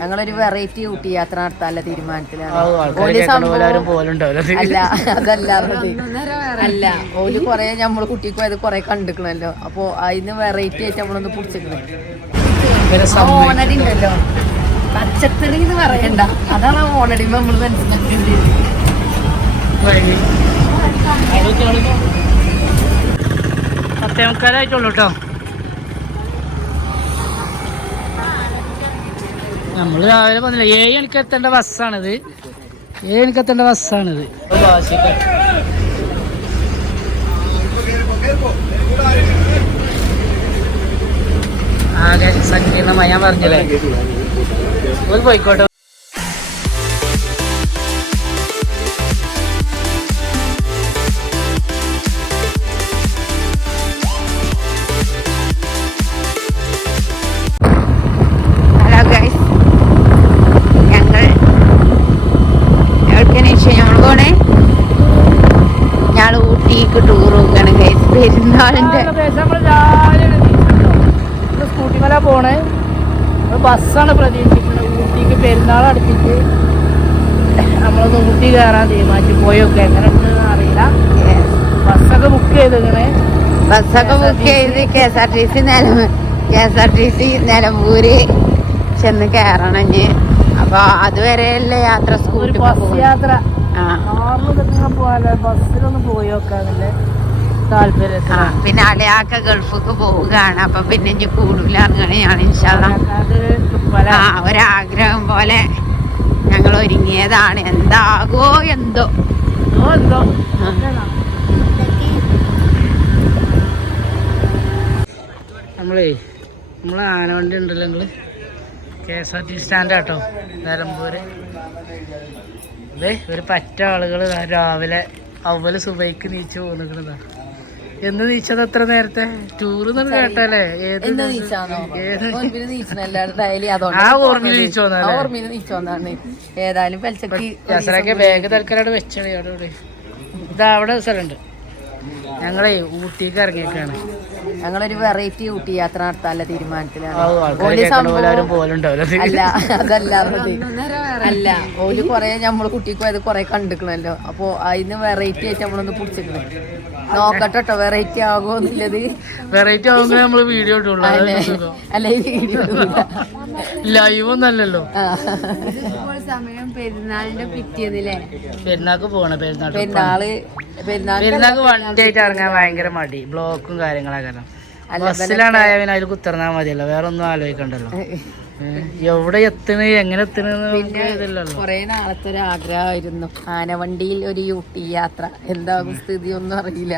ഞങ്ങളൊരു വെറൈറ്റി ഊട്ടി യാത്ര നടത്താനുള്ള തീരുമാനത്തിലാണ്. അല്ല അതല്ല അല്ല ഓൽ കൊറേ നമ്മൾ കുട്ടിക്ക് പോയത് കൊറേ കണ്ടിക്കണല്ലോ. അപ്പൊ അതിന് വെറൈറ്റി ആയിട്ട് നമ്മളൊന്ന് പിടിച്ചിക്കണേ. ഓണടിണ്ടല്ലോ. ഓണടി ഉണ്ടല്ലോ. പച്ചക്കറി എന്ന് പറയണ്ട. അതാണ് ഓണടി നമ്മൾ മനസ്സിലാക്കേണ്ടത്. പത്തേമുക്കാലായിട്ടുള്ളൂ കേട്ടോ നമ്മൾ രാവിലെ വന്നില്ല. ഏഴ് മണിക്ക് എത്തേണ്ട ബസ്സാണിത്. ഏഴ് മണിക്ക് എത്തേണ്ട ബസ്സാണിത്. ആകെ സങ്കീർണമായി ഞാൻ പറഞ്ഞല്ലേ? പോയിക്കോട്ടെ. ബസ്സാണ് പ്രതീക്ഷിക്കുന്നത്. ഊട്ടിക്ക് പെരുന്നാൾ അടുപ്പിച്ച് നമ്മളൊന്ന് ഊട്ടി കയറാൻ തീരുമാനിച്ചു. പോയൊക്കെ എങ്ങനെ ഉണ്ടെന്ന് അറിയില്ല. ബസ്സൊക്കെ ബുക്ക് ചെയ്തിങ്ങനെ ബസ്സൊക്കെ ബുക്ക് ചെയ്ത് K S R T C നിലം K S R T C Nilambur ചെന്ന് കയറണം ഇനി. അതുവരെ അതുവരെയല്ലേ യാത്ര സ്കൂളിൽ ബസ് യാത്ര. ബസ്സിലൊന്ന് പോയി നോക്കാന്നില്ലേ? ആ, പിന്നെ അലയാക്ക ഗൾഫിക്ക് പോവുകയാണ്. അപ്പൊ പിന്നെ ഇനി കൂടുതലാണ് ഞാൻ ഇൻഷാല്ല ആ ഒരാഗ്രഹം പോലെ ഞങ്ങൾ ഒരുങ്ങിയതാണ്. എന്താകോ എന്തോ. എന്തോ നമ്മളേ നമ്മളെ ആനവണ്ടി ഉണ്ടല്ലോ നിങ്ങൾ. K S R T stand auto Nilambur. അതെ ഒരു പറ്റ ആളുകൾ രാവിലെ അവൽ സുബൈക്ക് നീച്ചു പോന്നിക്കണതാ എന്ന് നീച്ചത് എത്ര നേരത്തെ? ടൂർ കേട്ടല്ലേ ആ ഓർമ്മയിൽ നീച്ചു പോന്നല്ലേ? ആ ഓർമ്മയിൽ നീച്ചു വന്നാണ് ഏതായാലും പലിശക്ക് ബാഗ് തൽക്കാലം വെച്ചാണ് അവിടെ ഇതാ അവിടെ സ്ഥലമുണ്ട്. ഞങ്ങളെ ഊട്ടിക്ക് ഇറങ്ങിയേക്കാണ്. ഞങ്ങളൊരു വെറൈറ്റി ഊട്ടി യാത്ര നടത്താനുള്ള തീരുമാനത്തിലാണ്. അല്ല അതല്ല അല്ല ഓൽ കൊറേ നമ്മൾ കുട്ടിക്ക് പോയത് കൊറേ കണ്ടിക്കണല്ലോ അപ്പൊ അതിന് വെറൈറ്റി ആയിട്ട് നമ്മളൊന്ന് പിടിച്ചിക്കണേ നോക്കട്ടെ കേട്ടോ വെറൈറ്റി ആകുമോന്നുള്ളത് വെറൈറ്റി ആവുമ്പോൾ നമ്മൾ വീഡിയോ ഇട്ടുള്ളൂ അല്ലേ? അല്ല വീഡിയോ ലൈവ് ഒന്നും അല്ലല്ലോ സമയം പെരുന്നാളിന്റെ പിറ്റേന്നില്ലേ? പെരുന്നാക്ക് പോണ പെരുന്നാൾ പെരുന്നാൾ പെരുന്നാൾ പെരുന്നാക്ക് വണ്ടി ആയിട്ട് ഇറങ്ങാൻ ഭയങ്കര മടി. ബ്ലോക്കും കാര്യങ്ങളൊക്കെ ബസ്സിലാണ് ആയവനായാലും അതിൽ കുത്തിറന്നാ മതിയല്ലോ. വേറെ ഒന്നും ആലോചിക്കണ്ടല്ലോ എവിടെ എത്തണ്? എങ്ങനെ എത്തണെന്ന് കൊറേ നാളത്തെ ഒരു ആഗ്രഹമായിരുന്നു ആനവണ്ടിയിൽ ഒരു യൂട്ടി യാത്ര. എന്താകും സ്ഥിതി ഒന്നും അറിയില്ല.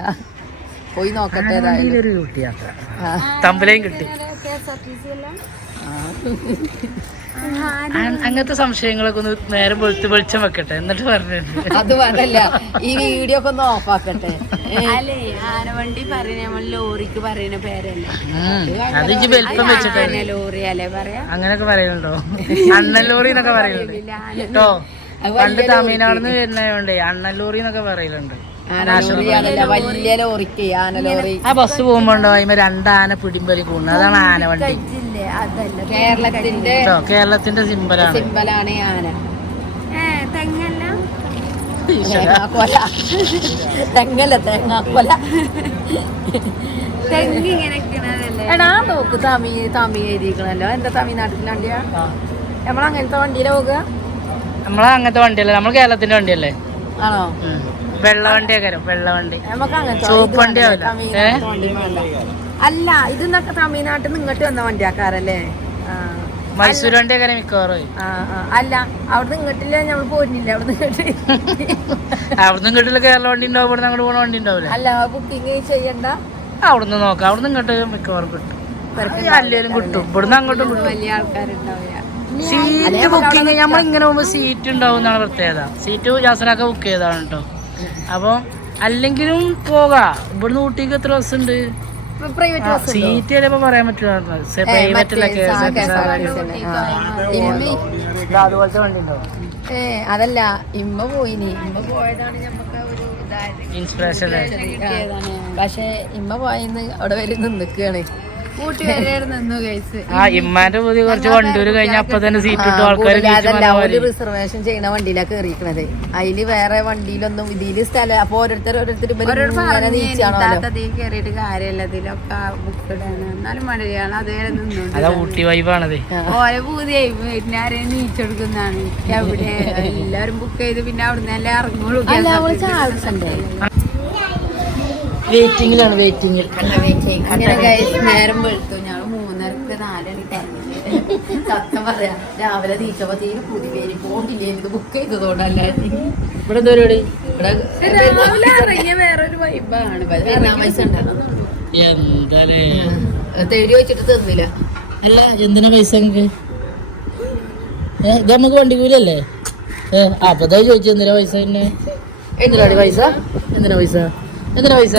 പോയി നോക്കട്ടെ ഒരു ഊട്ടി യാത്ര. തമ്പലേം തമ്പലയും കിട്ടി. അങ്ങനത്തെ സംശയങ്ങളൊക്കെ ഒന്ന് നേരം വെളുത്ത് വെളിച്ചം വെക്കട്ടെ എന്നിട്ട് പറഞ്ഞു അത് പറഞ്ഞല്ല ഈ വീഡിയോ ഒക്കെ ഒന്ന് ഓഫ് ആക്കട്ടെ. അല്ലേ ആനവണ്ടി പറയുന്ന നമ്മൾ ലോറിക്ക് പറയുന്ന പേരല്ലേ? അത് ലോറി അല്ലേ പറയാ? അങ്ങനെയൊക്കെ പറയുന്നുണ്ടോ അണ്ണൻ ലോറി എന്നൊക്കെ പറയുന്നുണ്ട് കേട്ടോ? പണ്ട് തമിഴ്നാട് വരുന്നതുകൊണ്ടേ അണ്ണൻ ലോറി എന്നൊക്കെ പറയലുണ്ട്. വലിയ ലോറിക്ക് ആനലോറി ആ ബസ് പോകുമ്പോണ്ടോ? അതിന് രണ്ടാന രണ്ട് ആന പിടിമ്പലി കൂടുന്നത് അതാണ് ആനവണ്ടി വണ്ടി. കേരളത്തിന്റെ കേരളത്തിന്റെ സിമ്പലാണ്. സിമ്പലാണ് ആന. തെങ്ങല്ല? തേങ്ങാക്കൊല. തെങ്ങല്ല എടാ നോക്ക് തമി തമി എഴുതിക്കണല്ലോ തമിഴ്നാട്ടിലെ തമിഴ്നാട്ടിലാണ്ടിയാ? നമ്മളങ്ങനത്തെ വണ്ടിയിലാ പോകുക നമ്മളങ്ങനത്തെ വണ്ടിയല്ലേ? നമ്മൾ കേരളത്തിന്റെ വണ്ടിയല്ലേ? ആണോ? ഉം. വെള്ള വെള്ളവണ്ടി. വെള്ള വണ്ടി ഇത് വണ്ടി വേണ്ട, ആവില്ല. വണ്ടി വേണ്ട. അല്ല ഇതെന്നൊക്കെ തമിഴ്നാട്ടിൽ നിന്ന് ഇങ്ങോട്ട് വന്ന വണ്ടിയാക്കാറല്ലേ? ആ. മൈസൂർ വണ്ടിയൊക്കെ മിക്കവാറും. ആ, ആ. അല്ല അവിടുന്ന് ഇങ്ങോട്ടില്ല നമ്മൾ പോരുന്നില്ല. അവിടുന്ന് ഇങ്ങോട്ട് അവിടുന്ന് ഇങ്ങോട്ടില്ല കേരള വണ്ടി ഉണ്ടാവും ഇവിടെ അങ്ങോട്ട് പോണ വണ്ടി ഉണ്ടാവില്ല അല്ല ബുക്കിംഗ് ചെയ്യണ്ട. അവിടുന്ന് നോക്കാം. അവിടുന്ന് ഇങ്ങോട്ട് മിക്കവാറും കിട്ടും. അല്ലേലും കിട്ടും. ഇവിടുന്ന് അങ്ങോട്ടും കിട്ടും. വലിയ ആൾക്കാരുണ്ടാവില്ല. സീറ്റ് ബുക്കിംഗ് നമ്മൾ ഇങ്ങനെ പോകുമ്പോൾ സീറ്റ് ഉണ്ടാവും എന്നാണ് പ്രത്യേകത. സീറ്റ് ജാസനൊക്കെ ബുക്ക് ചെയ്താണ് കേട്ടോ അപ്പം അല്ലെങ്കിലും പോകാം. ഇവിടുന്ന് ഊട്ടിക്ക് എത്ര ബസ് ഉണ്ട് സീറ്റ് ചിലപ്പോ പറയാൻ പറ്റില്ല പ്രൈവറ്റ് അതുപോലത്തെ വണ്ടി ഉണ്ടോ ഏ അതല്ല ഇമ്മ പോയിനി ഇമ്മ പോയതാണ് ഞമ്മക്ക് ഒരു ഇൻസ്പിറേഷൻ പക്ഷെ ഇമ്മ പോയിന്ന് അവിടെ വരെ നിന്നിക്കാണ്. ആ ഇമ്മാന്റെ പുതിയ കുറച്ച് വണ്ടൂര് കഴിഞ്ഞ അപ്പൊ തന്നെ സീറ്റ് ഇട്ടു. ആൾക്കാർ റിസർവേഷൻ ചെയ്യുന്ന വണ്ടിയിലാണ് കയറിയിരിക്കണത് അതിൽ വേറെ വണ്ടിയിലൊന്നും ഇതിൽ സ്ഥലം അപ്പൊ ഓരോരുത്തർ ഓരോരുത്തർ കയറിയിട്ട് കാര്യമില്ല. ഇതിലൊക്കെ ബുക്ക് ഇടാണ് എന്നാലും മഴയാണ് അതേറെ അതാ നിന്നു ഊട്ടി വൈബാണത് ഓരോ പൂതിയായി പിന്നെ ആരെയും നീച്ചെടുക്കുന്നതാണ്. എവിടെ എല്ലാരും ബുക്ക് ചെയ്ത് പിന്നെ അവിടുന്ന് എല്ലാം ഇറങ്ങുള്ളൂ. വെയിറ്റിംഗിലാണ് നേരം വെളുത്തു. മൂന്നരക്ക് നാലണി പറഞ്ഞു സത്യം പറയാ രാവിലെ നീച്ചപ്പോ തീരെ പേര് പോണ്ടില്ലേ ബുക്ക് ഇവിടെ എന്താ പരിപാടി? രാവിലെ ഇറങ്ങിയ വേറൊരു വൈബാണ് പെരുന്നാൾ പൈസ എന്താലേ? തേടി വെച്ചിട്ട് തന്നില്ല അല്ല എന്തിനാ പൈസ നിങ്ങക്ക് ഇത് നമുക്ക് വണ്ടി കൂലല്ലേ അപ്പൊ ചോദിച്ചു എന്തിനാ പൈസ പിന്നെ എന്തിനാടി പൈസ? എന്തിനാ പൈസ? എന്തിനാ പൈസ?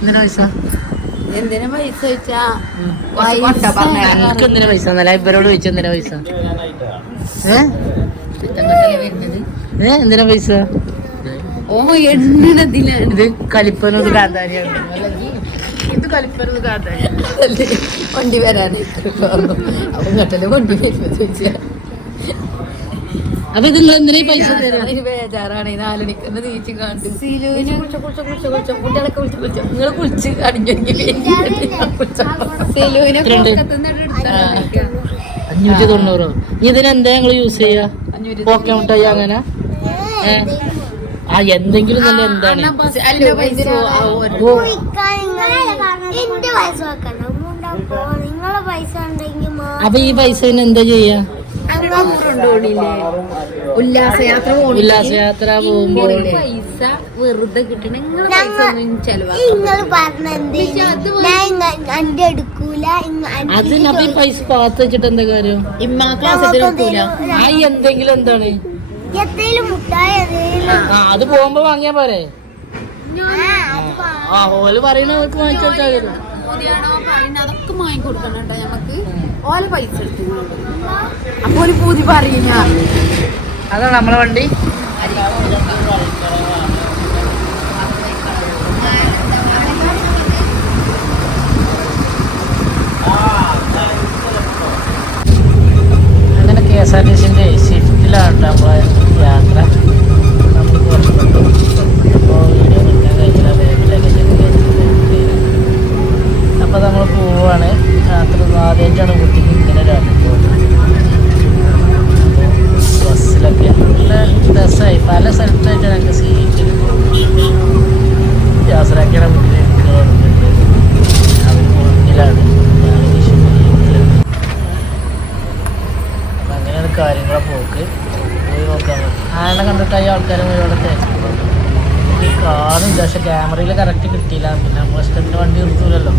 എന്തിനാ പൈസ? എന്തിനാ പൈസ വെച്ചാ എനിക്ക് എന്തിനാ പൈസ? എന്നല്ല ഇവരോട് ചോദിച്ചു എന്തിനാ പൈസ? ഏ? എന്തിനാ പൈസ? ഓ ഇത് കലിപ്പനത് കാന്താരിയാണ്. ഇത് കലിപ്പനത് കാന്താരി വണ്ടി വരാനായിട്ട് അപ്പൊ ഇങ്ങോട്ടല്ലേ വണ്ടി വരുമ്പോ ചോദിച്ചാ? അപ്പൊ നിങ്ങൾ എന്തിനാ പൈസ ബേജാറാണ്. നാലണിക്കന്നെ നീച്ച് കുട്ടികളൊക്കെ നിങ്ങൾ കുളിച്ച്. അഞ്ഞൂറ്റി തൊണ്ണൂറോ? ഇതിനെന്താ നിങ്ങൾ യൂസ് ചെയ്യാ? പോക്കെ മുട്ടായി അങ്ങനെ? ആ എന്തെങ്കിലും നല്ല എന്താണ്? അപ്പൊ ഈ പൈസ എന്താ ചെയ്യാ? ഉല്ലാസയാത്ര ഉല്ലാസയാത്ര പോകുമ്പോൾ പൈസ വെറുതെ കിട്ടണ അപ്പൊ ഈ പൈസ പാത്ത് വെച്ചിട്ട് എന്താ കാര്യം? ഇമ്മ ആ എന്തെങ്കിലും എന്താണ്? ആ അത് പോകുമ്പോ വാങ്ങിയാ പോരെ? ആ, അത് ഓൽ പറയണ വാങ്ങിച്ചു കൊടുത്താൽ. പൂതിയാണോ പറയുന്നത് അതൊക്കെ വാങ്ങിക്കൊടുക്കണം കേട്ടോ ഞമ്മക്ക് ഓല പൈസ എടുത്തു അപ്പൊ ഒരു പൂതി പറയുന്ന അതാണ് നമ്മളെ വണ്ടി. അങ്ങനെ കെ എസ് ആർ ടി സിന്റെ ഷിഫ്റ്റിലാണ് നമ്മളെ യാത്ര നമ്മൾ പുറപ്പെട്ടു അപ്പോൾ വീഡിയോ എടുക്കാൻ കഴിഞ്ഞില്ല ബാഗിലൊക്കെ ചെക്ക് ചെയ്തിട്ട് അപ്പോൾ നമ്മൾ പോവുകയാണ് രാത്രി ആദ്യമായിട്ടാണ് കുട്ടിക്ക് ഇങ്ങനെ ഒരു അനുഭവം ബസ്സിലൊക്കെ. നല്ല രസമായി പല സ്ഥലത്തായിട്ട് ഞങ്ങൾക്ക് സീറ്റ് അങ്ങനെയാണ് കാര്യങ്ങളെ പോക്ക്. പോയി നോക്കാൻ ആന കണ്ടിട്ടായി ആൾക്കാർ മുഴുവൻ കാണുന്നില്ല പക്ഷെ ക്യാമറയിൽ കറക്റ്റ് കിട്ടിയില്ല. പിന്നെ നമ്മൾ ഇഷ്ടത്തിന് വണ്ടി നിർത്തൂലല്ലോ.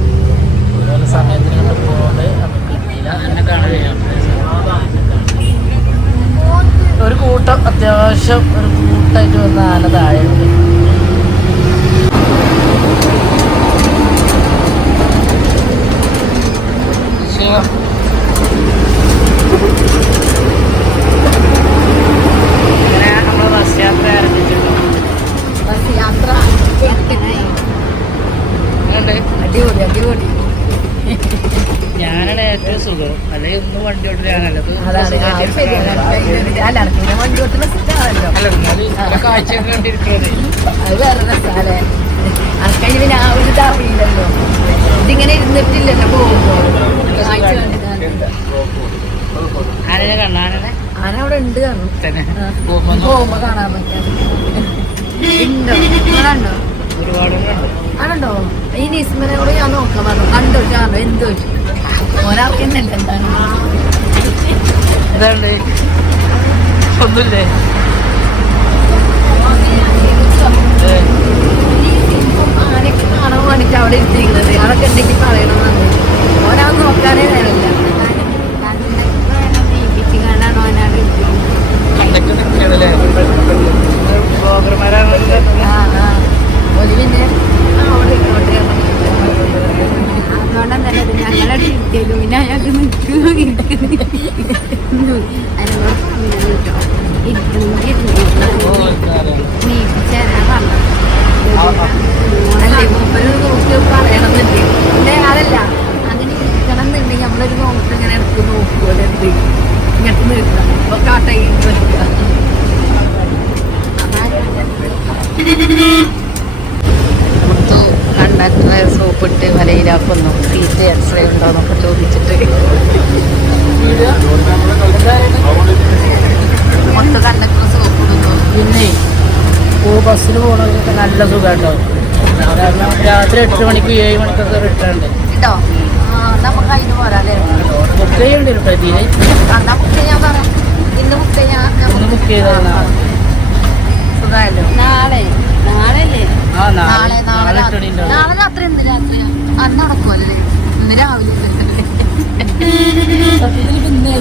ഓരോ സമയത്തിന് കണ്ട് പോകുന്നത് നമുക്ക് കിട്ടിയില്ല. എന്നെ കാണുകയാണ് ഒരു കൂട്ടം അത്യാവശ്യം ഒരു കൂട്ടായിട്ട് വന്ന ആന താഴെയുണ്ട്. Thank അങ്ങനെ നമ്മൾ ബസ് യാത്ര ആരംഭിച്ചിട്ടു ബസ് യാത്ര എങ്ങനെയുണ്ട് അടിപൊളി അടിപൊളി ഞാനാണ് ഏറ്റവും സുഖം അല്ലെങ്കിൽ ഒന്നും വണ്ടി ഓട്ടില്ലാണല്ലോ അതാണ് ആ, അത് ശരിയാണ് അല്ല പിന്നെ വണ്ടി ഓട്ടുന്ന സ്ഥലമാണല്ലോ അല്ല എന്നാലും ഇത്ര കാഴ്ചയൊക്കെ കണ്ടിരിക്കുന്നത് അത് വേറെ രസാലേ അനക്കതിന് പിന്നെ ആ ഒരു ഇതറിയില്ലല്ലോ ഇതിങ്ങനെ ഇരുന്നിട്ടില്ലല്ലോ പോകുമ്പോ. കാഴ്ച കണ്ടിട്ടാണ്. ആനനെ കണ്ട ആനനെ? ആന അവിടെ ഉണ്ട്. പോകുമ്പോ കാണാൻ പറ്റാ. ഒരുപാടുണ്ട് ആണുണ്ടോ ഈ നിസ്മനെ കൂടെ ഞാൻ നോക്കാൻ പറഞ്ഞു. കണ്ടോ? കാണോ എന്തോ ഇതാണ്ട് ഒന്നുമില്ലേ അവിടെ ഇരുത്തിയിരിക്കുന്നത് അതൊക്കെ ഉണ്ടെങ്കിൽ പറയണമെന്നാണ് ഒരാൾ നോക്കാനേ നേരമില്ല ബ്ലോഗർമാരാണ് ഒരു പിന്നെ അവിടെ ഇങ്ങോട്ട് കാരണം തന്നെ അത് ഞങ്ങളെ ഇരിക്കലും പിന്നെ അയാൾക്ക് നിൽക്കുന്നു ഇരിക്കുന്നു അനുഭവം കേട്ടോ ഇരിക്കണമെങ്കിൽ നീപ്പിച്ചാൽ പറഞ്ഞു അല്ലേ മൂപ്പര് നോക്കി. പറയണമെന്നുണ്ട് അല്ലേ അതല്ല അങ്ങനെ ഇരിക്കണം എന്നുണ്ടെങ്കിൽ നമ്മളൊരു നോക്ക് ഇങ്ങനെ ഇടയ്ക്ക് നോക്കുമല്ലോ എന്ത് ഇങ്ങോട്ട് നിർത്താം അപ്പോൾ കാട്ടയിൽ നിർത്താം അതായത് കണ്ടക്ടറെ സോപ്പിട്ട് വലയിലാക്കുന്നു. സീറ്റ് എക്സ്റേ ഉണ്ടോ എന്നൊക്കെ ചോദിച്ചിട്ട്. മൊത്ത കണ്ടക്ടർ സോപ്പ് ഇടുന്നു പിന്നെ ഓ ബസ്സിന് പോകണമെങ്കിൽ നല്ല സുഖമുണ്ടോ കാരണം രാത്രി എട്ട് മണിക്ക് ഏഴ് മണിക്കൊക്കെ റിട്ടേൺ ഉണ്ട് കേട്ടോ ആ നമുക്ക് അതിന് പോരാല്ലേ ബുക്ക് ചെയ്യേണ്ടി വരും ഇതിന് എന്നാ ബുക്ക് ഞാൻ പറയാം ഇന്ന് ബുക്ക് ചെയ്യാൻ ബുക്ക് ചെയ്താൽ സുഖമല്ലോ നാളെ. നാളെ. അല്ലേ ആ നാളെ. നാളെ രാത്രി എന്ത് അന്ന് നടക്കുമല്ലേ ഇന്ന് രാവിലെ സത്യത്തിൽ പിന്നെ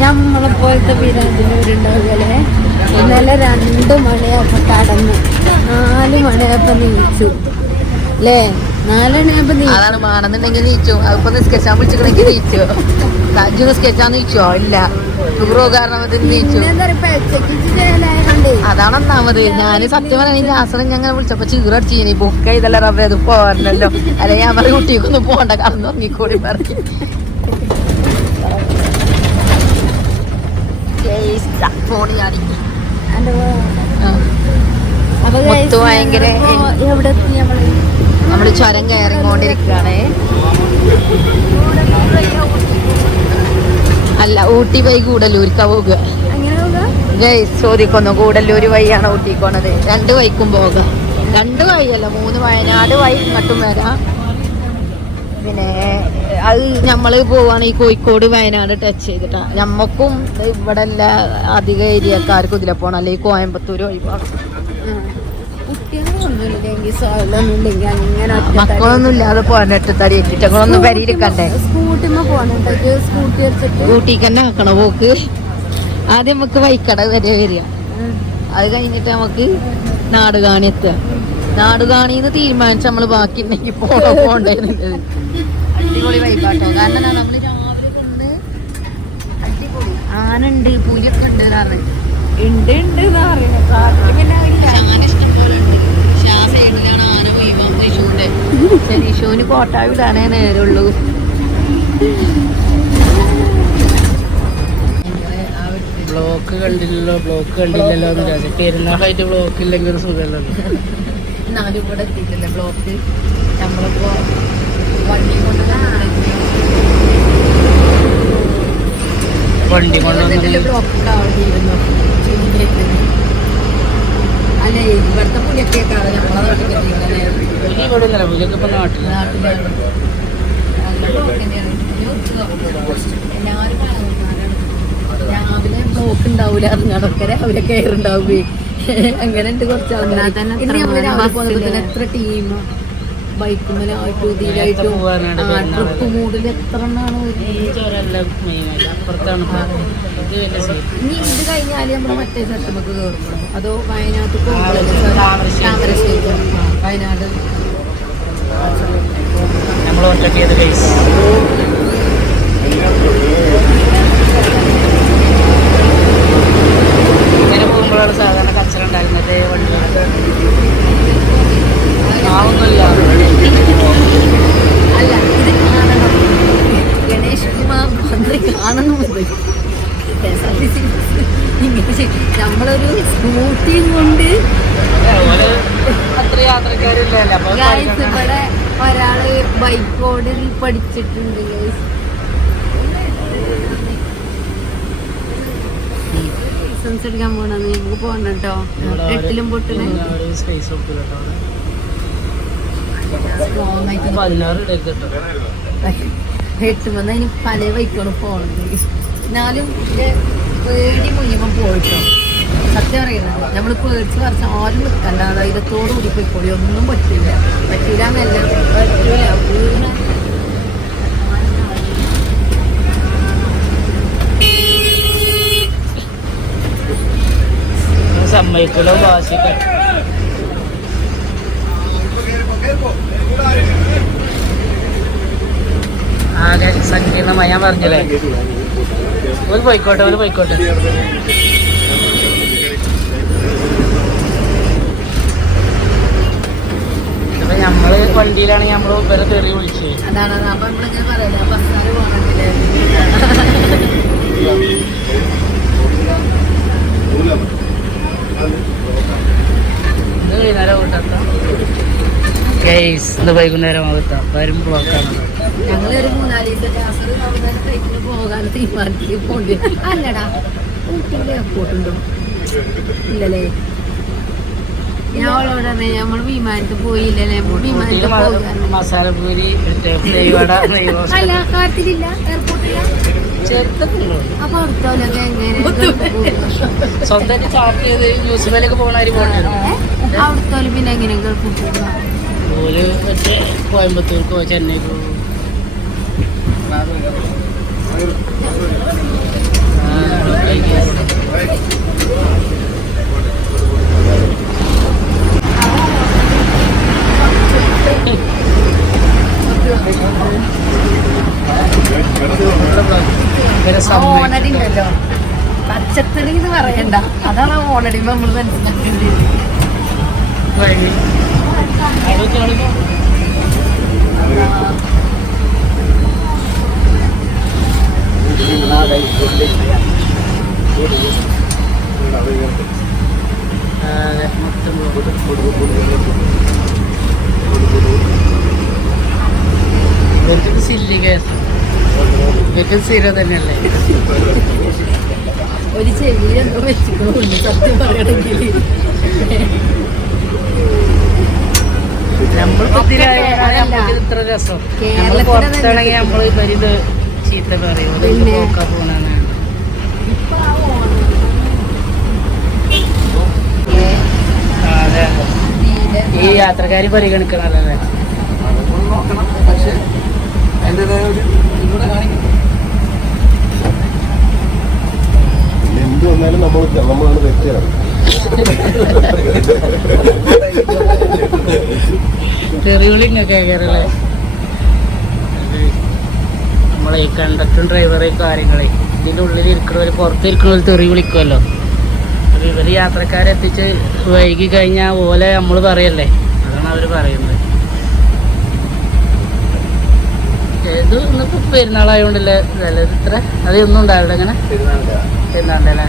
നമ്മളെ പോലത്തെ വീരാജിനൂരുണ്ടാവുകയല്ലേ ഇന്നലെ രണ്ട് മണിയപ്പം കടന്നു നാല് മണിയപ്പം നീച്ചു. അല്ലേ അതാണ് മാണെന്നുണ്ടെങ്കിൽ നീച്ചു. അതിപ്പോ നിസ്കരിച്ചാൻ വിളിച്ചിട്ടുണ്ടെങ്കിൽ നീച്ചു. സഞ്ജു നിസ്കരിച്ചാൻ നീച്ചോ? ഇല്ല. ടൂറോ കാരണം അത് നീച്ചു. അതാണ് ഒന്നാമത്. ഞാൻ സത്യം പറയുന്നത് ആസനം ഞങ്ങൾ വിളിച്ചപ്പോ ചീറടിച്ചു ഇനി ബുക്ക് ചെയ്തല്ല റബ്ബേ അത് പോരണല്ലോ. അല്ലെ ഞാൻ പറയും കുട്ടിക്കൊന്നും പോകണ്ട കാരണം ഉറങ്ങിക്കൂടി പറഞ്ഞു മുത്ത് ഭയങ്കര എവിടെ എത്തി നമ്മൾ? നമ്മൾ ചുരം കയറിക്കൊണ്ടിരിക്കുകയാണ്. അല്ല ഊട്ടി പോയി കൂടല്ലൂർക്കാ പോകുക ഗൈസ് ചോദിക്കുന്നു കൂടല്ലൂര് വഴിയാണ് ഊട്ടിക്കോണത്? രണ്ട് വൈക്കും പോകുക രണ്ട് വഴിയല്ല മൂന്ന് വയനാട് വഴി ഇങ്ങോട്ടും വരാം. പിന്നെ അത് ഞമ്മൾ പോവാണ് ഈ കോഴിക്കോട് വയനാട് ടച്ച് ചെയ്തിട്ടാ. നമ്മക്കും ഇവിടെ എല്ലാ അധിക ഏരിയക്കാർക്കും ഇതിലെ പോകണം അല്ലെങ്കിൽ കോയമ്പത്തൂർ ഒഴിവാക്കും കുട്ടികളൊന്നുമില്ലെങ്കിൽ സോലൊന്നുമില്ലെങ്കിൽ അങ്ങനെ ഒറ്റ മക്കളൊന്നും ഇല്ലാതെ പോകാൻ ഒറ്റത്തടി. ഇറ്റങ്ങളൊന്നും പെരിയിരിക്കണ്ടേ സ്കൂട്ടിമ്മ പോകണുണ്ടെങ്കിൽ സ്കൂട്ടി വെച്ചിട്ട് ഊട്ടിക്ക് തന്നെ ആക്കണ പോക്ക് ആദ്യം നമുക്ക് വൈക്കട വരെ വരിക. അത് കഴിഞ്ഞിട്ട് നമുക്ക് നാടുകാണി എത്തുക. നാടുകാണിന്ന് തീരുമാനിച്ച് നമ്മൾ ബാക്കി ഉണ്ടെങ്കിൽ പോണോ പോണ്ടേന്നുള്ളത് അടിപൊളി വൈബാട്ടോ കാരണം നമ്മൾ രാവിലെ കൊണ്ട് അടിപൊളി. ആനുണ്ട് പുലിയൊക്കെ ഉണ്ട് കാരണം ഉണ്ട് ഉണ്ട് എന്ന് പറയുന്നത് കാട്ടിൽ പിന്നെ ഇല്ല ആന ഇഷ്ടം പോലെ ഉണ്ട് പക്ഷെ ആ സൈഡിലാണ് ആന മുഴുവൻ വിഷുവിന്റെ വിഷുവിന് കോട്ടാ വിടാനേ നേരമുള്ളൂ ബ്ലോക്ക് കണ്ടില്ലല്ലോ ബ്ലോക്ക് കണ്ടില്ലല്ലോ എന്ന് വിചാരിച്ചു പെരുന്നാളായിട്ട് ബ്ലോക്ക് ഇല്ലെങ്കിൽ ഒരു സുഖമല്ലല്ലോ. എന്നാലും ഇവിടെ എത്തിയിട്ടില്ല. ബ്ലോക്ക് നമ്മളിപ്പോ വണ്ടി കൊണ്ട് വണ്ടി കൊണ്ടൊന്നും ബ്ലോക്ക് ഉണ്ടാവില്ലായിരുന്നു അല്ലെ ഇവിടുത്തെ നമ്മളെ നാട്ടിൽ പുലി ഇവിടെ ഇല്ല പുലിയൊക്കെ ഇപ്പൊ നാട്ടിലാണ് രാവിലെ ബ്ലോക്ക് ഉണ്ടാവൂല ഇറങ്ങാടൊക്കെ രാവിലെ കയറുണ്ടാവേ അങ്ങനെ ഉണ്ട് കുറച്ച് തന്നെ എത്ര രാവിലെ ബൈക്കുമലായിട്ടും ഇതിലായിട്ടും. ട്രിപ്പ് മൂടിൽ എത്ര എണ്ണാണ് ഇനി ഇത് കഴിഞ്ഞാൽ നമ്മൾ മറ്റേ സ്ഥലത്ത് നമുക്ക് അതോ വയനാട്ട് താമരശ്ശേരി. വയനാട്. നമ്മൾ കേസ് ഇങ്ങനെ പോകുമ്പോഴാണ് സാധാരണ കച്ചറ ഉണ്ടായിരുന്നത് വണ്ടികളൊക്കെ ആവുന്നില്ല അല്ല ഇത് കാണണം ഗണേഷ് കുമാർ. നമ്മളൊരു സ്കൂട്ടിയും കൊണ്ട് ഇവിടെ ഒരാൾ ബൈക്ക് ഓടിൽ പഠിച്ചിട്ടുണ്ട് ലൈസൻസ് എടുക്കാൻ പോണെന്ന്. നമുക്ക് പോകണം കേട്ടോ. എട്ടിലും സ്പേസ് കേട്ടോ എട്ടുമ്പോ അതിന് പല വൈക്കോട് പോണത് എന്നാലും പേടി മുഴുവൻ പോയിട്ടോ. സത്യം അറിയുന്നത് നമ്മൾ പേടിച്ച് കുറച്ച് ആരും നിൽക്കണ്ട ധൈര്യത്തോടു കൂടി പോയിക്കോളി. ഒന്നും പറ്റില്ല പറ്റില്ല എന്നല്ല. പറ്റൂല. സമ്മതിക്കലോ വാശിക്ക ആകെ സങ്കീർണമായി ഞാൻ പറഞ്ഞല്ലേ? ഒരു പോയിക്കോട്ടെ ഒരു പോയിക്കോട്ടെ. അപ്പൊ നമ്മൾ വണ്ടിയിലാണെങ്കിൽ നമ്മൾ ഇവരെ തെറി വിളിച്ചത് അതാണ് അത്. അപ്പൊ നമ്മളിങ്ങനെ പറയല്ലേ ബസ്സാറ് പോകണമെങ്കിലേ. ഇത് വൈകുന്നേരം കൂട്ടാത്ത ഗൈസ് ഇന്ന് വൈകുന്നേരം ആകത്താം വരും ബ്ലോക്കാണ് ഞങ്ങളൊരു മൂന്നാൽ ദിവസം പോകാൻ പോണ്ടി അല്ലടാ ഊട്ടിയിൽ എയർപോർട്ട് ഉണ്ടോ? ഇല്ലല്ലേ? ഞാൻ അവളോട് നമ്മൾ വിമാനത്തിൽ പോയില്ലല്ലേ? വിമാനത്തിൽ മസാലപൂരി അല്ല കാര്യത്തിലില്ല എയർപോർട്ടില്ല ചെറുതൊക്കെ അപ്പൊ അടുത്തോലൊക്കെ എങ്ങനെ സ്വന്തമായിട്ട് ചാർട്ട് ചെയ്ത് മ്യൂസിയമിലേക്ക് പോകണ അരി പോകണ അവിടുത്തോൽ പിന്നെ എങ്ങനെ ഗൾഫിൽ പോകുക ഓൽ മറ്റേ കോയമ്പത്തൂർക്കോ ചെന്നൈക്കോ ഓണടിണ്ടല്ലോ. പച്ചക്കറി എന്ന് പറയണ്ട. അതാണ് ഓണടി നമ്മൾ മനസ്സിലാക്കേണ്ടത്. വഴി. സ്ഥിരം തന്നെയല്ലേ? ഒരു ചെവിയിൽ എന്തോ വെച്ചിട്ടുണ്ട് സത്യം പറയണമെങ്കിൽ. നമ്മൾ. ഇത്ര രസം. നമ്മൾ നമ്മൾ ഇവരിത് ചീത്ത പറയും. ഈ യാത്രക്കാര് പരിഗണിക്കണല്ലേ എന്ത് വന്നാലും നമ്മൾ നമ്മളാണ് തെറ്റാണ്. തെറിവിളിങ്ങൊക്കെ കയറല്ലേ നമ്മളെ ഈ കണ്ടക്ടറും ഡ്രൈവറേ കാര്യങ്ങളെ. ഇതിന്റെ ഉള്ളിൽ ഇരിക്കുന്നവർ പുറത്ത് ഇരിക്കുന്നവർ തെറി വിളിക്കുമല്ലോ അപ്പോൾ ഇവർ യാത്രക്കാരെത്തിച്ച് വൈകി കഴിഞ്ഞാൽ ഓലെ നമ്മൾ പറയല്ലേ? അതാണ് അവർ പറയുന്നത്. ഏത് ഇന്നിപ്പോൾ പെരുന്നാളായതുകൊണ്ടല്ലേ വില ഇത്ര? അതൊന്നും ഉണ്ടാവില്ല അങ്ങനെ പെരുന്നാളല്ലേ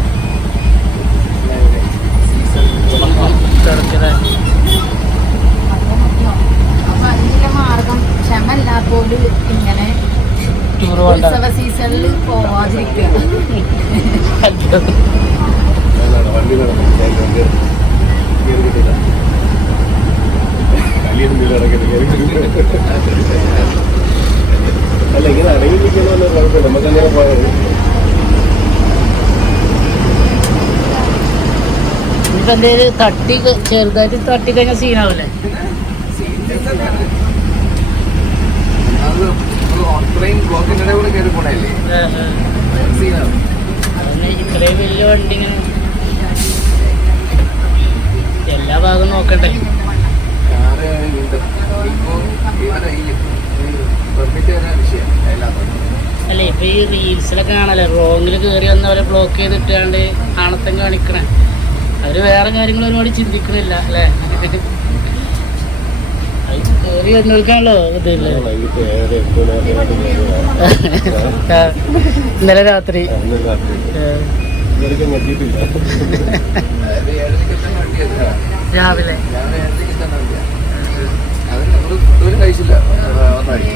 അതിന്റെ മാർഗം ക്ഷമല്ലാത്തോൽ ഇങ്ങനെ ടൂർ ഉത്സവ സീസണിൽ പോവാതിരിക്കുക അല്ല ഇങ്ങനെ അടങ്ങി നിൽക്കുന്ന കുഴപ്പമില്ല നമുക്ക് അങ്ങനെ എന്തേലും തട്ടി ചെറുതായിട്ട് തട്ടി കഴിഞ്ഞാൽ സീനാവില്ലേ ഇത്രയും വലിയ വണ്ടി എല്ലാ ഭാഗവും എല്ലാത്തും അല്ല ഇപ്പൊ ഈ റീൽസിലൊക്കെ കാണല്ലേ റോങ്ങിൽ കേറി വന്നവരെ ബ്ലോക്ക് ചെയ്തിട്ടാണ്ട് ആണത്തം കാണിക്കണേ. അവർ വേറെ കാര്യങ്ങൾ ഒരുപാട് ചിന്തിക്കണില്ല അല്ലേ? കയറി ഇതില്ലേ ഇന്നലെ രാത്രി. രാവിലെ. കഴിച്ചില്ല. ഒന്നായി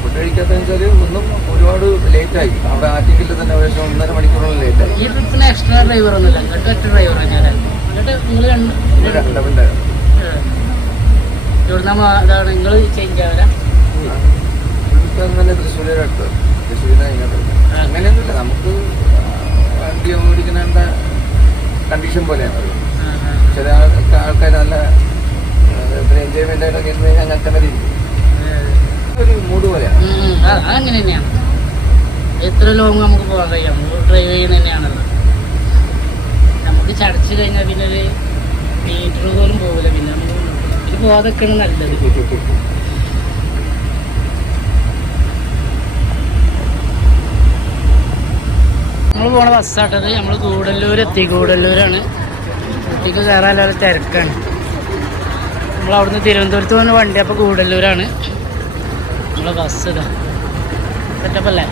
ഫുഡ് കഴിക്കാത്തതെന്ന് വെച്ചാൽ ഒന്നും ഒരുപാട് ലേറ്റായി അവിടെ ആറ്റിങ്ങിൽ തന്നെ ഏകദേശം ഒന്നര മണിക്കൂറോളം ലേറ്റായി ഈ ട്രിപ്പിന് എക്സ്ട്രാ ഡ്രൈവർ ഒന്നുമില്ല. ഇങ്ങോട്ട് ഒറ്റ ഡ്രൈവർ ഞാൻ എന്നിട്ട് നിങ്ങൾ രണ്ട് ഡബിന്റെ ഇവിടുന്ന് അതാണ് നിങ്ങൾ ചേഞ്ച് ആവരാ ഇപ്പം തന്നെ തൃശ്ശൂരിന്റെ അടുത്ത്. തൃശ്ശൂരിനെ ഇങ്ങോട്ട് അങ്ങനെയൊന്നുമില്ല. നമുക്ക് വണ്ടി ഓടിക്കുന്ന കണ്ടീഷൻ പോലെയാണ് ചില ആൾക്കാർ നല്ല എൻജോയ്മെന്റ് ആയിട്ടൊക്കെ ഇരുന്ന് കഴിഞ്ഞാൽ അങ്ങനെ ഇരിക്കും ഒരു മൂഡ് അങ്ങനെ തന്നെയാണ്. എത്ര ലോങ് നമുക്ക് പോകാൻ കഴിയാം? ഡ്രൈവ് ചെയ്യുന്ന തന്നെയാണല്ലോ. നമുക്ക് ചടച്ച് കഴിഞ്ഞാൽ പിന്നെ ഒരു മീറ്റർ പോലും പോകില്ല പിന്നെ നമുക്ക് ഇത് പോകാതൊക്കെയാണ് നല്ലത്. നമ്മൾ പോണ ബസ്സാട്ടത് നമ്മൾ കൂടല്ലൂർ എത്തി. കൂടല്ലൂരാണ്. ഊട്ടിക്ക് കയറാൻ തിരക്കാണ്. നമ്മൾ അവിടുന്ന് തിരുവനന്തപുരത്ത് പോകുന്ന വണ്ടി അപ്പോൾ ഗൂഡല്ലൂരാണ് നമ്മളെ ബസ് ഇതാ. സെറ്റപ്പല്ലേ?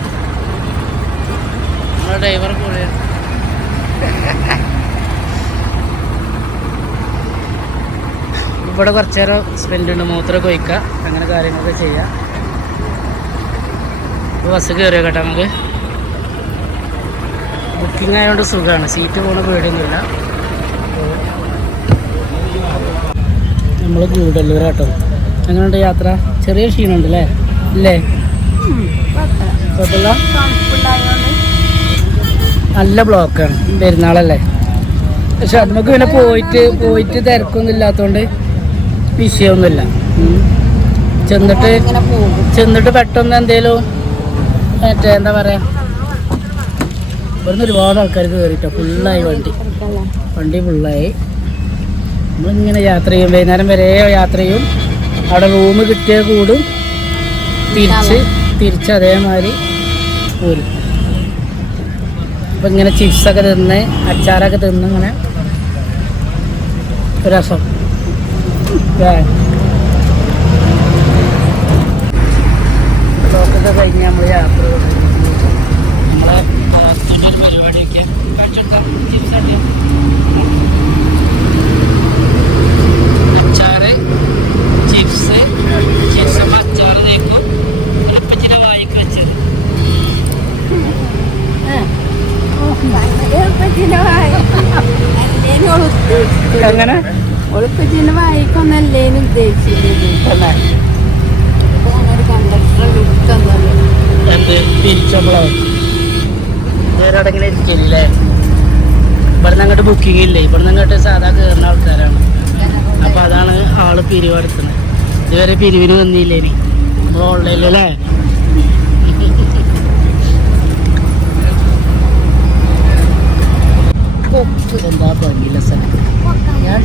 നമ്മളെ ഡ്രൈവർ കൂടെ. ഇവിടെ കുറച്ച് നേരം സ്പെൻഡ് ഉണ്ട്. മൂത്രമൊക്കെ ഒഴിക്കുക അങ്ങനെ കാര്യങ്ങളൊക്കെ ചെയ്യാം. ഇപ്പോൾ ബസ് കയറിയ കേട്ടോ നമുക്ക്? ബുക്കിംഗ് ആയതുകൊണ്ട് സുഖമാണ് സീറ്റ് പോണ പേടിയൊന്നുമില്ല. നമ്മൾ ഗൂഡല്ലൂർ കേട്ടോ എങ്ങനെയുണ്ട് യാത്ര? ചെറിയ ക്ഷീണമുണ്ട് അല്ലേ? കുഴപ്പമില്ല. നല്ല ബ്ലോക്കാണ് പെരുന്നാളല്ലേ? പക്ഷെ നമുക്ക് പിന്നെ പോയിട്ട് പോയിട്ട് തിരക്കൊന്നും ഇല്ലാത്തതുകൊണ്ട് വിഷയമൊന്നുമില്ല. ചെന്നിട്ട് ചെന്നിട്ട് പെട്ടെന്ന് എന്തേലും മറ്റേ എന്താ പറയാ? ഇവിടുന്ന് ഒരുപാട് ആൾക്കാർ കയറിട്ടോ ഫുള്ളായി വണ്ടി. വണ്ടി ഫുള്ളായി. നമ്മളിങ്ങനെ യാത്ര ചെയ്യും വൈകുന്നേരം വരെ യാത്ര ചെയ്യും. അവിടെ റൂം കിട്ടിയ കൂടും. തിരിച്ച് തിരിച്ച് അതേമാതിരി പോരും അപ്പം ഇങ്ങനെ ചിപ്സൊക്കെ തിന്ന് അച്ചാറൊക്കെ തിന്ന് ഇങ്ങനെ രസം? ബ്ലോക്കൊക്കെ കഴിഞ്ഞ് നമ്മൾ യാത്ര. നമ്മളെ വായിക്കൊന്നല്ലേനും ഉദ്ദേശിച്ചത്. ഇരിക്കില്ലേ ഇവിടുന്ന് അങ്ങോട്ട് ബുക്കിംഗ് ഇല്ലേ? ഇവിടുന്ന് അങ്ങോട്ട് സാധാ കയറുന്ന ആൾക്കാരാണ്. അപ്പൊ അതാണ് ആൾ പിരിവെടുക്കുന്നത് ഇതുവരെ പിരിവിന് വന്നില്ലേ നമ്മൾ ഓൺലൈനിൽ അല്ലേ എന്താ ഭംഗിയില്ല സ്ഥലം ഞാൻ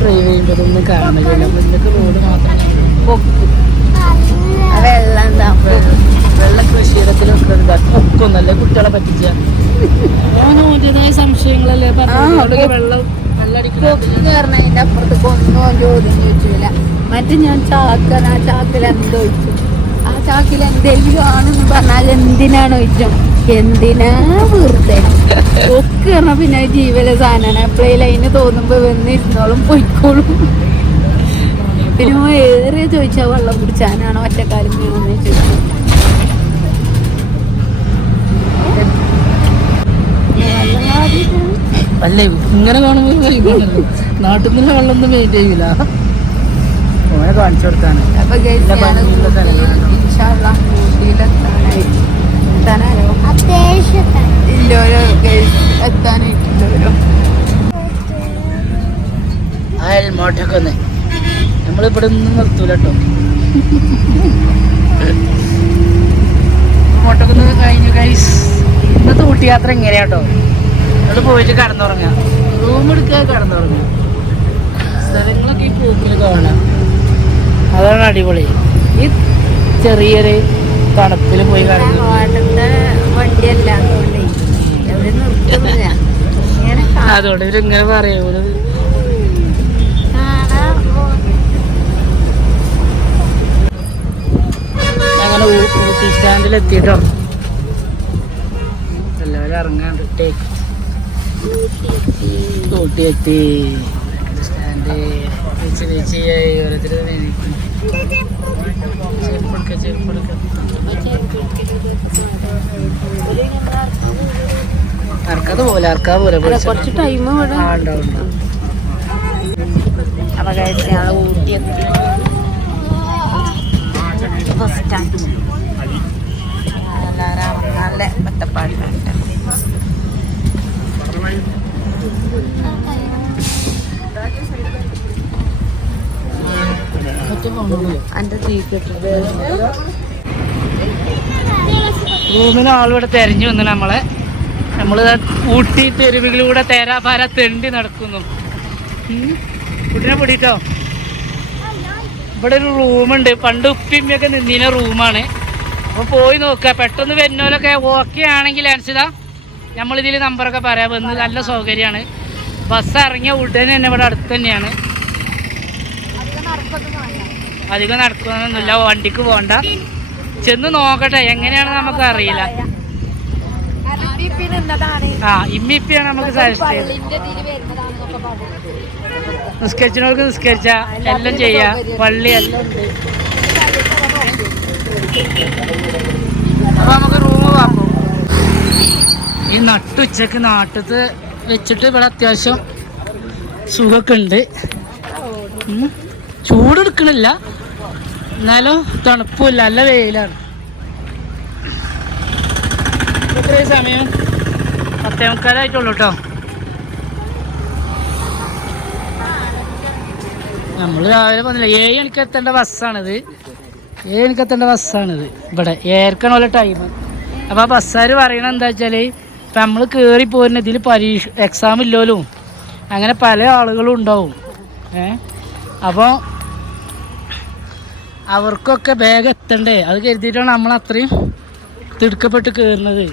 ഇതൊന്നും കാണുന്നില്ല മുന്നേക്ക് റോഡ് മാത്രം വെള്ളം എന്താ വെള്ള കൃഷിയിടത്തിലൊക്കെ ഒക്കൊന്നല്ലേ കുട്ടികളെ പറ്റിച്ച. ഞാൻ ഓന്റെതായ സംശയങ്ങളല്ലേ പറഞ്ഞു വെള്ളം കയറണതിന്റെ അപ്പുറത്തേക്ക് ഒന്നും ചോദ്യം ചോദിച്ചില്ല. മറ്റേ ഞാൻ ചാക്കൻ ആ ചാക്കിൽ എന്തോ ചോദിച്ചു. ആ ചാക്കിൽ എന്തെങ്കിലും ആണെന്ന് പറഞ്ഞാൽ എന്തിനാണ് ചോദിച്ചു എന്തിനാ വെറുതെ? ഒക്കെ പറഞ്ഞ പിന്നെ ജീവല സാധനമാണ് എപ്പോഴേലും അതിന് തോന്നുമ്പോ വന്നിരുന്നോളും പൊയ്ക്കോളും. പിന്നെ ഏറെ ചോദിച്ചാൽ വെള്ളം കുടിച്ചാനാണോ ഒറ്റക്കാലം വീണെന്ന് ചോദിച്ചു. അല്ലേ ഇങ്ങനെ കാണുമ്പോൾ വൈകുന്നല്ലോ നാട്ടിൽ നിന്ന് വെള്ളം ഒന്നും മെയിൻ ചെയ്യൂല. ഓനെ കാണിച്ചു കൊടുത്താണ് അപ്പൊ എത്താനായോ? ഇല്ലോരോ ഹെൽമോട്ടൊക്കെ ഒന്ന്. നമ്മളിവിടെ ഒന്നും നിർത്തൂല കേട്ടോ. ഹെൽമോട്ടൊക്കെ ഒന്ന് കഴിഞ്ഞു കൈസ് ഇന്നത്തെ ഊട്ടി യാത്ര എങ്ങനെയാട്ടോ നമ്മൾ പോയിട്ട് കടന്നുറങ്ങാം. റൂം എടുക്കുക കടന്നുറങ്ങാം. സ്ഥലങ്ങളൊക്കെ ഈ പൂക്കിൽ കാണാം. അതാണ് അടിപൊളി. ഈ ചെറിയൊരു തണുപ്പിൽ പോയി അതോടെ വണ്ടിയല്ല അതുകൊണ്ട് ഇവരിങ്ങനെ പറയൂ അങ്ങനെ ഊട്ടി സ്റ്റാൻഡിൽ എത്തിയിട്ടോ എല്ലാവരും ഇറങ്ങാണ്ട് ടേക്ക് ഊട്ടി എത്തി സ്റ്റാൻഡ് ഓരോരുത്തർ ചെരുപ്പെടുക്ക ചെരുപ്പെടുക്ക അറക്കാതെ പോലെ അർക്കാ പോലെ കുറച്ച് ടൈം ഇവിടെ. അപ്പൊ കഴിച്ച് ഞങ്ങൾ ഊട്ടി എത്തി. എല്ലാവരും നല്ല ഒറ്റപ്പാടിലുണ്ട് Thank തീക്കിട്ടത് റൂമിന് ആളിവിടെ തെരഞ്ഞു വന്നു നമ്മളെ. നമ്മൾ ഊട്ടി തെരുവിലൂടെ തേരാപാര തെണ്ടി നടക്കുന്നു. കുട്ടിനെ പിടിട്ടോ ഇവിടെ ഒരു റൂമുണ്ട്. പണ്ട് ഉപ്പിമ്മയൊക്കെ നിന്നിന റൂമാണ്. അപ്പോൾ പോയി നോക്ക. പെട്ടെന്ന് വരുന്നവരൊക്കെ ഓക്കെ ആണെങ്കിൽ അനുസിത നമ്മളിതിൽ നമ്പറൊക്കെ പറയാം. വന്ന് നല്ല സൗകര്യമാണ്. ബസ് ഇറങ്ങിയ ഉടനെ തന്നെ ഇവിടെ അടുത്ത് തന്നെയാണ്. അധികം നടക്കുന്നൊന്നുമില്ല വണ്ടിക്ക് പോണ്ട. ചെന്ന് നോക്കട്ടെ എങ്ങനെയാണ് നമുക്ക് അറിയില്ല. ആ ഇമ്മിപ്പിയാണ് നമുക്ക് സജസ്റ്റ് നിസ്കരിച്ചവർക്ക് നിസ്കരിച്ച എല്ലാം ചെയ്യാ പള്ളി ഉണ്ട് അപ്പൊ നമുക്ക് റൂം വാങ്ങും ഈ നട്ടുച്ചക്ക് നാട്ടത്ത് വെച്ചിട്ട് ഇവിടെ അത്യാവശ്യം സുഖമൊക്കെ ഉണ്ട്. ചൂടെടുക്കണില്ല. എന്നാലും തണുപ്പില്ല നല്ല വെയിലാണ്. സമയം? പത്തേ മുക്കാലായിട്ടുള്ളൂ കേട്ടോ നമ്മൾ രാവിലെ വന്നില്ല. ഏഴ് മണിക്ക് എത്തേണ്ട ബസ്സാണിത്. ഏഴ് മണിക്ക് എത്തേണ്ട ബസ്സാണിത്. ഇവിടെ ഏർക്കണ പോലെ ടൈം അപ്പോൾ ആ ബസ്സാർ പറയണത് എന്താ വെച്ചാൽ ഇപ്പം നമ്മൾ കയറി പോരുന്ന ഇതിൽ പരീക്ഷ എക്സാം ഇല്ലല്ലോ അങ്ങനെ പല ആളുകളും ഉണ്ടാവും. ഏ? അപ്പോൾ അവർക്കൊക്കെ വേഗം എത്തണ്ടേ? അത് കരുതിയിട്ടാണ് നമ്മൾ അത്രയും തിടുക്കപ്പെട്ട് കയറുന്നത്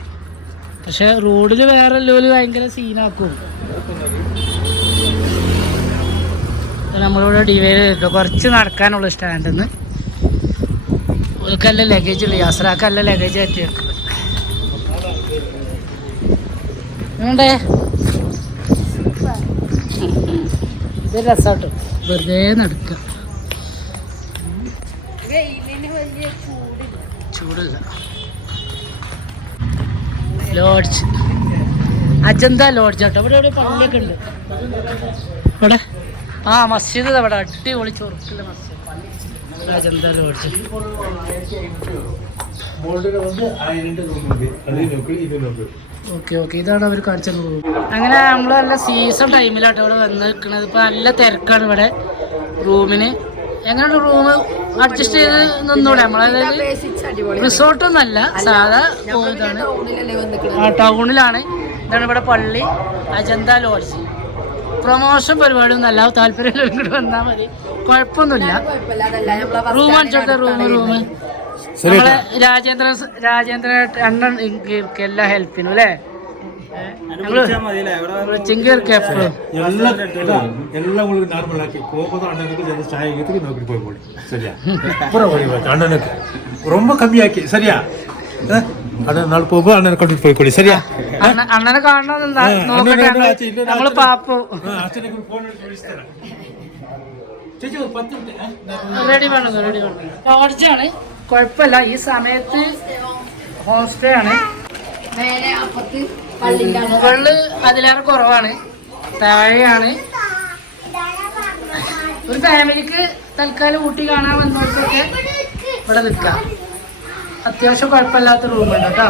പക്ഷെ റോഡിൽ വേറെ എല്ലാവരും ഭയങ്കര സീനാക്കും നമ്മളിവിടെ ഡിവൈഡ് ചെയ്തിട്ട് കുറച്ച് നടക്കാനുള്ള സ്റ്റാൻഡിൽ നിന്ന് ഓൽക്കല്ല ലഗേജ് ഉള്ളു. യാസ്രാക്കല്ല ലഗേജ് ആയിട്ട് വേണ്ടേ ഇത് രസമാട്ടോ വെറുതെ നടക്കുക ചൂടില്ല. ലോഡ്ജ്. അജന്ത ലോഡ്ജ് കേട്ടോ. ഇവിടെ ഇവിടെ പള്ളിയൊക്കെ ഉണ്ട്. ഇവിടെ ആ മസ്ജിദ് ഇവിടെ. അടിപൊളി ചൊറുക്കുള്ള മസ്ജിദ്. അജന്ത ലോഡ്ജ്. Okay okay. ഇതാണ് അവർ കാണിച്ചത്. അങ്ങനെ നമ്മൾ നല്ല സീസൺ ടൈമിലാട്ടോ ഇവിടെ വന്ന് നിൽക്കുന്നത് ഇപ്പം നല്ല തിരക്കാണ് ഇവിടെ റൂമിന്. എങ്ങനെയാണ് റൂം അഡ്ജസ്റ്റ് ചെയ്ത് നിന്നൂടെ. നമ്മളതായത് റിസോർട്ടൊന്നല്ല സാധാ ഇതാണ്. ആ ടൗണിലാണ്. ഇതാണ് ഇവിടെ പള്ളി അജന്ത ലോഡ്ജ് പ്രൊമോഷൻ പരിപാടി ഒന്നും അല്ല. താല്പര്യം ഇങ്ങോട്ട് വന്നാൽ മതി. കുഴപ്പമൊന്നുമില്ല. റൂം അടിച്ചോട്ടെ റൂം റൂം നമ്മളെ രാജേന്ദ്ര രാജേന്ദ്രൻ അണ്ണൻ എല്ലാ ഹെൽപ്പിനും അല്ലേ? ரொம்ப கம்மியாக்கி சரியா ഈ സമയത്ത് ഹോം സ്റ്റേ ആണ് മുകളിൽ അതിലേറെ കുറവാണ്. താഴെയാണ്. ഒരു ഫാമിലിക്ക് തൽക്കാലം ഊട്ടി കാണാൻ വന്നവർക്കൊക്കെ ഇവിടെ നിൽക്കാം. അത്യാവശ്യം കുഴപ്പമില്ലാത്ത റൂമുണ്ട് കേട്ടോ.